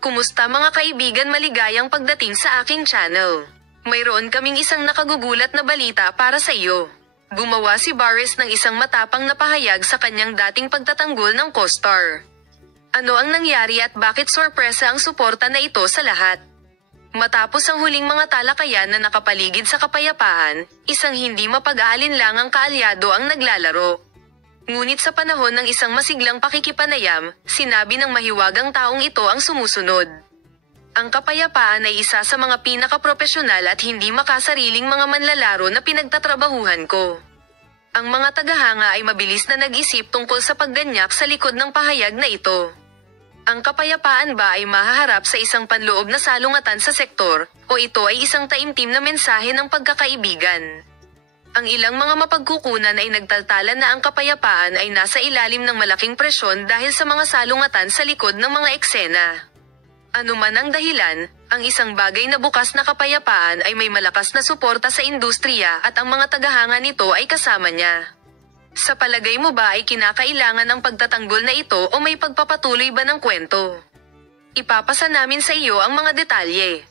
Kumusta mga kaibigan, maligayang pagdating sa aking channel. Mayroon kaming isang nakagugulat na balita para sa iyo. Gumawa si Boris ng isang matapang na pahayag sa kanyang dating pagtatanggol ng co-star. Ano ang nangyari at bakit sorpresa ang suporta na ito sa lahat? Matapos ang huling mga talakayan na nakapaligid sa kapayapaan, isang hindi mapag-aalinlangang kaalyado ang naglalaro. Ngunit sa panahon ng isang masiglang pakikipanayam, sinabi ng mahiwagang taong ito ang sumusunod. Ang kapayapaan ay isa sa mga pinakapropesyonal at hindi makasariling mga manlalaro na pinagtatrabahuhan ko. Ang mga tagahanga ay mabilis na nag-isip tungkol sa pagganyak sa likod ng pahayag na ito. Ang kapayapaan ba ay mahaharap sa isang panloob na salungatan sa sektor, o ito ay isang taimtim na mensahe ng pagkakaibigan? Ang ilang mga mapagkukunan ay nagtaltalan na ang kapayapaan ay nasa ilalim ng malaking presyon dahil sa mga salungatan sa likod ng mga eksena. Ano man ang dahilan, ang isang bagay na bukas na kapayapaan ay may malakas na suporta sa industriya at ang mga tagahanga nito ay kasama niya. Sa palagay mo ba ay kinakailangan ang pagtatanggol na ito o may pagpapatuloy ba ng kwento? Ipapasa namin sa iyo ang mga detalye.